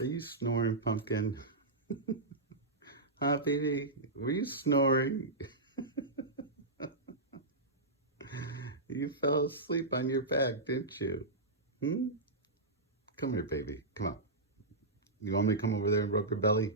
Are you snoring, pumpkin? Huh, baby? Were you snoring? You fell asleep on your back, didn't you? Hmm? Come here, baby. Come on. You want me to come over there and rub your belly?